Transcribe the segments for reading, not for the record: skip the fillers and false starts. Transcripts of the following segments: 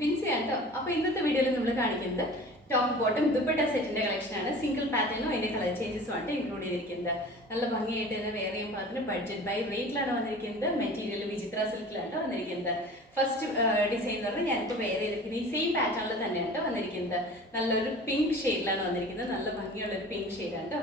ബിൻസിയാട്ടോ. അപ്പോൾ ഇന്നത്തെ വീഡിയോയിൽ നമ്മൾ കാണിക്കുന്നത് ടോപ്പ് ബോട്ടം ദുപ്പട്ട സെറ്റിന്റെ കളക്ഷനാണ്. സിംഗിൾ പാറ്റേണും അതിന്റെ കളർ ചേഞ്ചസും ആണ് ഇൻക്ലൂഡ് ചെയ്തിരിക്കുന്നത്. നല്ല ഭംഗിയായിട്ട് തന്നെ വേറെ ചെയ്യാൻ പാകത്തിന് ബഡ്ജറ്റ് ബൈ റേറ്റിലാണ് വന്നിരിക്കുന്നത്. മെറ്റീരിയൽ വിചിത്ര സിൽക്കിലാണ് വന്നിരിക്കുന്നത്. ഫസ്റ്റ് ഡിസൈൻ എന്ന് പറഞ്ഞാൽ ഞാനിപ്പോൾ വേറെ ചെയ്തിരിക്കുന്നത് ഈ സെയിം പാറ്റേണിൽ തന്നെയാണ് വന്നിരിക്കുന്നത്. നല്ലൊരു പിങ്ക് ഷെയ്ഡിലാണ് വന്നിരിക്കുന്നത്. നല്ല ഭംഗിയുള്ള ഒരു പിങ്ക് ഷെയ്ഡാണ് കേട്ടോ.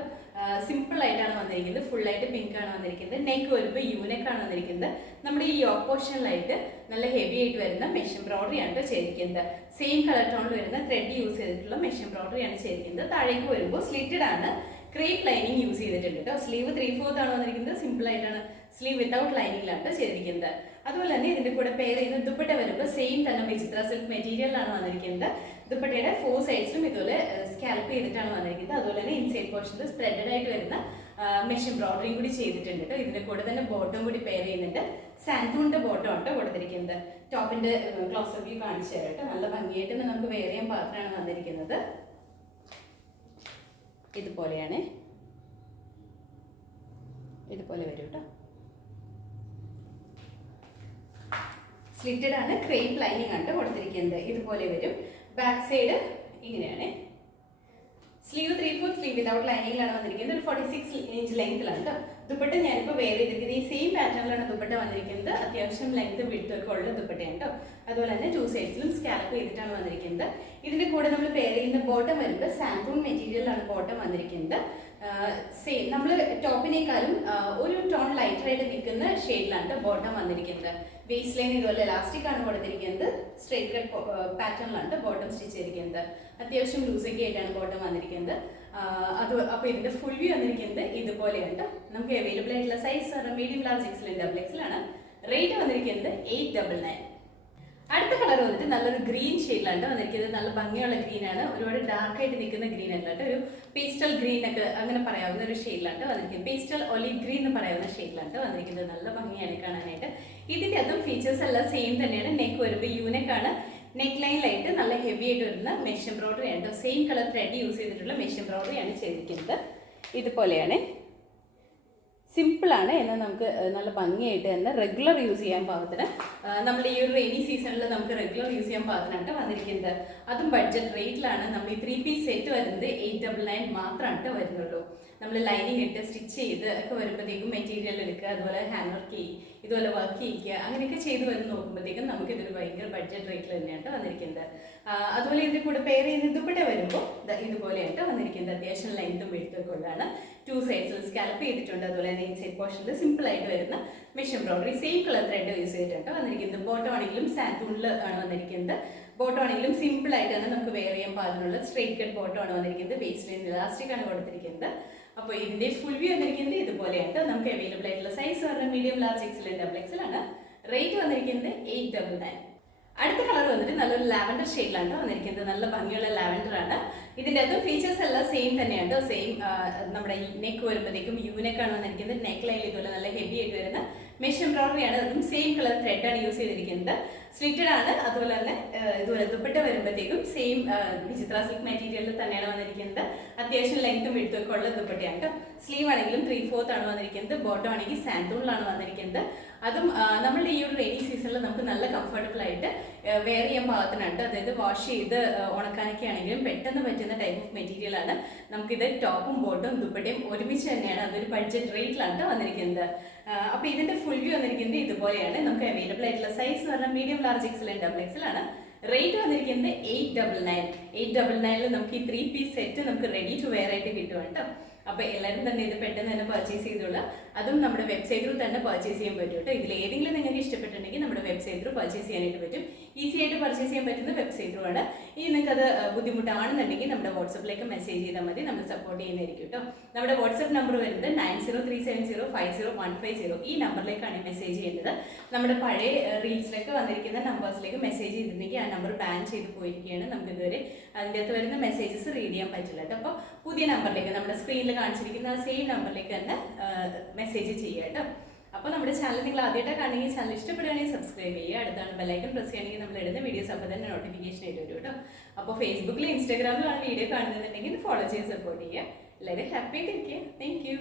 സിമ്പിൾ ആയിട്ടാണ് വന്നിരിക്കുന്നത്. ഫുള്ളായിട്ട് പിങ്ക് ആണ് വന്നിരിക്കുന്നത്. നെക്ക് വരുമ്പോൾ യൂനെക്കാണ് വന്നിരിക്കുന്നത്. നമ്മുടെ ഈ യോക്ക് പോർഷനിലായിട്ട് നല്ല ഹെവി ആയിട്ട് വരുന്ന മെഷ് എംബ്രോയിഡറി ആണ് ചെയ്തിരിക്കുന്നത്. സെയിം കളർ ടോണിൽ വരുന്ന ത്രെഡ് യൂസ് ചെയ്തിട്ടുള്ള മെഷ് എംബ്രോയിഡറി ആണ് ചെയ്തിരിക്കുന്നത്. താഴേക്ക് വരുമ്പോൾ സ്ലിറ്റഡ് ആണ്, ക്രേപ്പ് ലൈനിങ് യൂസ് ചെയ്തിട്ടുണ്ട് കേട്ടോ. സ്ലീവ് 3/4 ആണ് വന്നിരിക്കുന്നത്. സിമ്പിൾ ആയിട്ടാണ് സ്ലീവ് വിത്തൗട്ട് ലൈനിങ്ങിലാണ് ചെയ്തിരിക്കുന്നത്. അതുപോലെ തന്നെ ഇതിന്റെ കൂടെ പെയർ ചെയ്യുന്ന ദുപ്പട്ട വരുമ്പോൾ സെയിം തന്നെ വിചിത്ര സിൽക്ക് മെറ്റീരിയലാണ് വന്നിരിക്കുന്നത്. ദുപ്പട്ടയുടെ 4 സൈഡ്സിലും ഇതുപോലെ സ്കാൽപ്പ് ചെയ്തിട്ടാണ് വന്നിരിക്കുന്നത്. അതുപോലെ തന്നെ ഇൻസൈഡ് പോർഷനിൽ സ്പ്രെഡഡ് ആയിട്ട് വരുന്ന മെഷ് എംബ്രോയിഡറിയും കൂടി ചെയ്തിട്ടുണ്ട് കേട്ടോ. ഇതിന്റെ കൂടെ തന്നെ ബോട്ടം കൂടി പെയർ ചെയ്യുന്നുണ്ട്. സാൻഡൂണിന്റെ ബോട്ടം ആണ് കൊടുത്തിരിക്കുന്നത്. ടോപ്പിന്റെ ക്ലോസർ വ്യൂ കാണിച്ചു തരാം കേട്ടോ. നല്ല ഭംഗിയായിട്ട് തന്നെ നമുക്ക് വെയർ ചെയ്യാൻ പാത്രമാണ് വന്നിരിക്കുന്നത്. ഇതുപോലെയാണ്, ഇതുപോലെ വരും കേട്ടോ. സ്ലിറ്റഡ് ആണ്, ക്രേപ്പ് ലൈനിങ് ആണ് കൊടുത്തിരിക്കുന്നത്. ഇതുപോലെ വരും. ബാക്ക് സൈഡ് ഇങ്ങനെയാണ്. സ്ലീവ് 3/4 സ്ലീവ് വിതൗട്ട് ലൈനിങ്ങിലാണ് വന്നിരിക്കുന്നത്. ഒരു 46 ഇഞ്ച് ലെങ്ത്തിലാണ് കേട്ടോ. ദുപ്പട്ട ഞാനിപ്പോൾ വേറെ ചെയ്തിരിക്കുന്നത് ഈ സെയിം പാറ്റേണിലാണ് ദുപ്പട്ട വന്നിരിക്കുന്നത്. അത്യാവശ്യം ലെങ്ത് വിഡ്ത്തൊക്കെ ഉള്ള ദുപ്പട്ടയാണ് കേട്ടോ. അതുപോലെ തന്നെ 2 സൈഡ്സിലും സ്കാലപ്പ് ചെയ്തിട്ടാണ് വന്നിരിക്കുന്നത്. ഇതിന്റെ കൂടെ നമ്മൾ പെയർ ചെയ്യുന്ന ബോട്ടം വരുമ്പോൾ സാൻഡൂൺ മെറ്റീരിയലാണ് ബോട്ടം വന്നിരിക്കുന്നത്. സെയിം നമ്മൾ ടോപ്പിനേക്കാളും ഒരു ടോൺ ലൈറ്ററായിട്ട് നിൽക്കുന്ന ഷെയ്ഡിലാണ് ബോട്ടം വന്നിരിക്കുന്നത്. വേസ്റ്റ് ലൈൻ ഇതുപോലെ ഇലാസ്റ്റിക് ആണ് കൊടുത്തിരിക്കുന്നത്. സ്ട്രേറ്റ് കട്ട് പാറ്റേണിലാണ് ബോട്ടം സ്റ്റിച്ച് ചെയ്തിരിക്കുന്നത്. അത്യാവശ്യം ലൂസൊക്കെ ആയിട്ടാണ് ബോട്ടം വന്നിരിക്കുന്നത്. അപ്പോൾ ഇതിന്റെ ഫുൾ വ്യൂ വന്നിരിക്കുന്നത് ഇതുപോലെയാണ്. നമുക്ക് അവൈലബിൾ ആയിട്ടുള്ള size medium large XL double എക്സലാണ്. റേറ്റ് വന്നിരിക്കുന്നത് 899. അടുത്ത കളർ വന്നിട്ട് നല്ലൊരു ഗ്രീൻ ഷെയ്ഡിലാണ് വന്നിരിക്കുന്നത്. നല്ല ഭംഗിയുള്ള ഗ്രീൻ ആണ്. ഒരുപാട് ഡാർക്ക് ആയിട്ട് നിൽക്കുന്ന ഗ്രീൻ അല്ലാണ്ട് ഒരു പേസ്റ്റൽ ഗ്രീൻ ഒക്കെ അങ്ങനെ പറയാവുന്ന ഒരു ഷെയ്ഡിലാണ് വന്നിരിക്കുന്നത്. പേസ്റ്റൽ ഒലിവ് ഗ്രീൻ എന്ന് പറയുന്ന ഷെയ്ഡിലാണ് വന്നിരിക്കുന്നത്. നല്ല ഭംഗിയാണ് കാണാനായിട്ട്. ഇതിന്റെ അതും ഫീച്ചേഴ്സ് എല്ലാം സെയിം തന്നെയാണ്. നെക്ക് വരുമ്പോൾ യൂനെക്കാണ്. നെക്ക് ലൈനിലായിട്ട് നല്ല ഹെവി ആയിട്ട് വരുന്ന മെഷ് എംബ്രോയിഡറി ആണ്. സെയിം കളർ ത്രെഡ് യൂസ് ചെയ്തിട്ടുള്ള മെഷ് എംബ്രോയിഡറി ആണ് ചെയ്തിരിക്കുന്നത്. ഇതുപോലെയാണ്. സിമ്പിളാണ്, എന്നാൽ നമുക്ക് നല്ല ഭംഗിയായിട്ട് തന്നെ റെഗുലർ യൂസ് ചെയ്യാൻ പാകത്തിന് നമ്മൾ ഈ ഒരു റെയിനി സീസണിൽ നമുക്ക് റെഗുലർ യൂസ് ചെയ്യാൻ പാകത്തിനാണ് വന്നിരിക്കുന്നത്. അതും ബഡ്ജറ്റ് റേറ്റിലാണ്. നമ്മൾ ഈ 3 പീസ് സെറ്റ് വരുന്നത് 899 മാത്രമാണ് വരുന്നുള്ളൂ. നമ്മൾ ലൈനിങ് ഇട്ട് സ്റ്റിച്ച് ചെയ്ത് ഒക്കെ വരുമ്പോഴത്തേക്കും മെറ്റീരിയൽ എടുക്കുക, അതുപോലെ ഹാൻഡ് വർക്ക് ചെയ്യുക, ഇതുപോലെ വർക്ക് ചെയ്യിക്കുക, അങ്ങനെയൊക്കെ ചെയ്ത് വരുന്ന നോക്കുമ്പോഴത്തേക്കും നമുക്കിതൊരു ഭയങ്കര ബഡ്ജറ്റ് റേറ്റിൽ തന്നെയാണ് വന്നിരിക്കുന്നത്. അതുപോലെ ഇതിൻ്റെ കൂടെ പെയർ ചെയ്യുന്ന ദുപ്പട്ട വരുമ്പോൾ ഇതുപോലെയായിട്ട് വന്നിരിക്കുന്നത്. അത്യാവശ്യം ലെങ്ത്തും വെഴുത്തൊക്കെ ഉള്ളതാണ്. 2 സൈഡ്സിൽ സ്കാലപ്പ് ചെയ്തിട്ടുണ്ട്. അതുപോലെ തന്നെ ഇൻസൈഡ് പോർഷനിൽ സിമ്പിൾ ആയിട്ട് വരുന്ന mesh embroidery same colour thread use ചെയ്തിട്ടുണ്ട് വന്നിരിക്കുന്നത്. ബോട്ടം ആണെങ്കിലും സാൻഡൂണിൽ ആണ് വന്നിരിക്കുന്നത്. ബോട്ടം ആണെങ്കിലും സിമ്പിൾ ആയിട്ടാണ് നമുക്ക് വെയർ ചെയ്യാൻ പാകത്തിനുള്ള സ്ട്രേറ്റ് കട്ട് ബോട്ടം ആണ് വന്നിരിക്കുന്നത്. വേസ്റ്റ് ലൈൻ ഇലാസ്റ്റിക് ആണ് കൊടുത്തിരിക്കുന്നത്. അപ്പോൾ ഇതിന്റെ ഫുൾ വ്യൂ വന്നിരിക്കുന്നത് ഇതുപോലെയാണ്. നമുക്ക് അവൈലബിൾ ആയിട്ടുള്ള സൈസ് പറഞ്ഞാൽ medium large XL double XL ആണ്. റേറ്റ് വന്നിരിക്കുന്നത് 899. അടുത്ത കളർ വന്നിട്ട് നല്ലൊരു ലാവൻഡർ ഷെയ്ഡിലാണ് വന്നിരിക്കുന്നത്. നല്ല ഭംഗിയുള്ള ലാവൻഡർ ആണ്. ഇതിന്റെ അതും ഫീച്ചേഴ്സ് എല്ലാം സെയിം തന്നെയാണ്. സെയിം നമ്മുടെ നെക്ക് വരുമ്പോഴത്തേക്കും യൂനെക്കാണ് വന്നിരിക്കുന്നത്. നെക്ക് ലൈൻ ഇതുപോലെ നല്ല ഹെവി ആയിട്ട് വരുന്ന മെഷ് എംബ്രോയിഡറി ആണ്. അതും സെയിം കളർ ത്രെഡ് ആണ് യൂസ് ചെയ്തിരിക്കുന്നത്. സ്ലിറ്റഡ് ആണ്. അതുപോലെ തന്നെ ഇതുപോലെ ദുപ്പട്ട വരുമ്പോഴത്തേക്കും സെയിം വിചിത്ര സിൽക്ക് മെറ്റീരിയലിൽ തന്നെയാണ് വന്നിരിക്കുന്നത്. അത്യാവശ്യം ലെങ്ത്തും വിഡ്ത്തും ഒക്കെ ഉള്ള ദുപ്പട്ടയാണ്. സ്ലീവ് ആണെങ്കിലും 3/4 ആണ് വന്നിരിക്കുന്നത്. ബോട്ടം ആണെങ്കിൽ സാൻഡൂണിലാണ് വന്നിരിക്കുന്നത്. അതും നമ്മളുടെ ഈ ഒരു റെയിനി സീസണിൽ നമുക്ക് നല്ല കംഫർട്ടബിൾ ആയിട്ട് വെയർ ചെയ്യാൻ പാകത്തിനുണ്ട്. അതായത് വാഷ് ചെയ്ത് ഉണക്കാനൊക്കെ ആണെങ്കിലും പെട്ടെന്ന് പറ്റുന്ന ടൈപ്പ് ഓഫ് മെറ്റീരിയൽ ആണ്. നമുക്കിത് ടോപ്പും ബോട്ടും ദുപ്പട്ടയും ഒരുമിച്ച് തന്നെയാണ്. അതൊരു ബഡ്ജറ്റ് റേറ്റിലാണ് വന്നിരിക്കുന്നത്. അപ്പോൾ ഇതിന്റെ ഫുൾ വ്യൂ വന്നിരിക്കുന്നത് ഇതുപോലെയാണ്. നമുക്ക് അവൈലബിൾ ആയിട്ടുള്ള സൈസ് എന്ന് പറഞ്ഞാൽ medium large XL double XL ആണ്. റേറ്റ് വന്നിരിക്കുന്നത് 899. 899 നമുക്ക് ഈ 3 പീസ് സെറ്റ് നമുക്ക് റെഡി ടു വെയർ ആയിട്ട് കിട്ടും കേട്ടോ. അപ്പോൾ എല്ലാവരും തന്നെ ഇത് പെട്ടെന്ന് തന്നെ പർച്ചേസ് ചെയ്തോളൂ. അതും നമ്മുടെ വെബ്സൈറ്റിൽ തന്നെ പർച്ചേസ് ചെയ്യാൻ പറ്റും കേട്ടോ. ഇതിൽ ഏതെങ്കിലും നിങ്ങൾക്ക് ഇഷ്ടപ്പെട്ടിട്ടുണ്ടെങ്കിൽ നമ്മുടെ വെബ്സൈറ്റിൽ പർച്ചേസ് ചെയ്യാനായിട്ട് പറ്റും. ഈസി ആയിട്ട് പർച്ചേസ് ചെയ്യാൻ പറ്റുന്ന വെബ്സൈറ്റുമാണ്. ഇനി നിങ്ങൾക്ക് അത് ബുദ്ധിമുട്ടാണെന്നുണ്ടെങ്കിൽ നമ്മുടെ വാട്സപ്പിലേക്ക് മെസ്സേജ് ചെയ്താൽ മതി. നമ്മൾ സപ്പോർട്ട് ചെയ്യുന്നതായിരിക്കും കേട്ടോ. നമ്മുടെ വാട്സപ്പ് നമ്പർ വരുന്നത് 9037050150. ഈ നമ്പറിലേക്കാണ് മെസ്സേജ് ചെയ്യേണ്ടത്. നമ്മുടെ പഴയ റീൽസിലൊക്കെ വന്നിരിക്കുന്ന നമ്പേഴ്സിലേക്ക് മെസ്സേജ് ചെയ്തിട്ടുണ്ടെങ്കിൽ ആ നമ്പർ ബാൻ ചെയ്ത് പോയിരിക്കുകയാണ്. നമുക്ക് ഇതുവരെ അതിൻ്റെ അകത്ത് വരുന്ന മെസ്സേജസ് റീഡ് ചെയ്യാൻ പറ്റില്ല കേട്ടോ. അപ്പോൾ പുതിയ നമ്പറിലേക്ക് നമ്മുടെ സ്ക്രീനിൽ കാണിച്ചിരിക്കുന്ന ആ സെയിം നമ്പറിലേക്ക് തന്നെ മെസ്സേജ് ചെയ്യുക കേട്ടോ. അപ്പോൾ നമ്മുടെ ചാനൽ നിങ്ങൾ ആദ്യമായിട്ട് കാണുകയും ചാനൽ ഇഷ്ടപ്പെടുകയാണെങ്കിൽ സബ്സ്ക്രൈബ് ചെയ്യുക. അടുത്താണ് ബെല്ലൈക്കൺ പ്രസ് ചെയ്യുകയാണെങ്കിൽ നമ്മൾ ഇടുന്ന വീഡിയോസ് അപ്പോൾ തന്നെ നോട്ടിഫിക്കേഷൻ ആയിട്ട് വരും കേട്ടോ. അപ്പോൾ ഫേസ്ബുക്കിലും ഇൻസ്റ്റാഗ്രാമിലാണ് വീഡിയോ കാണുന്നുണ്ടെങ്കിൽ ഫോളോ ചെയ്ത് സപ്പോർട്ട് ചെയ്യുക. എല്ലാവരും ഹാപ്പി ആയിട്ട് ഇരിക്കുക. Thank you.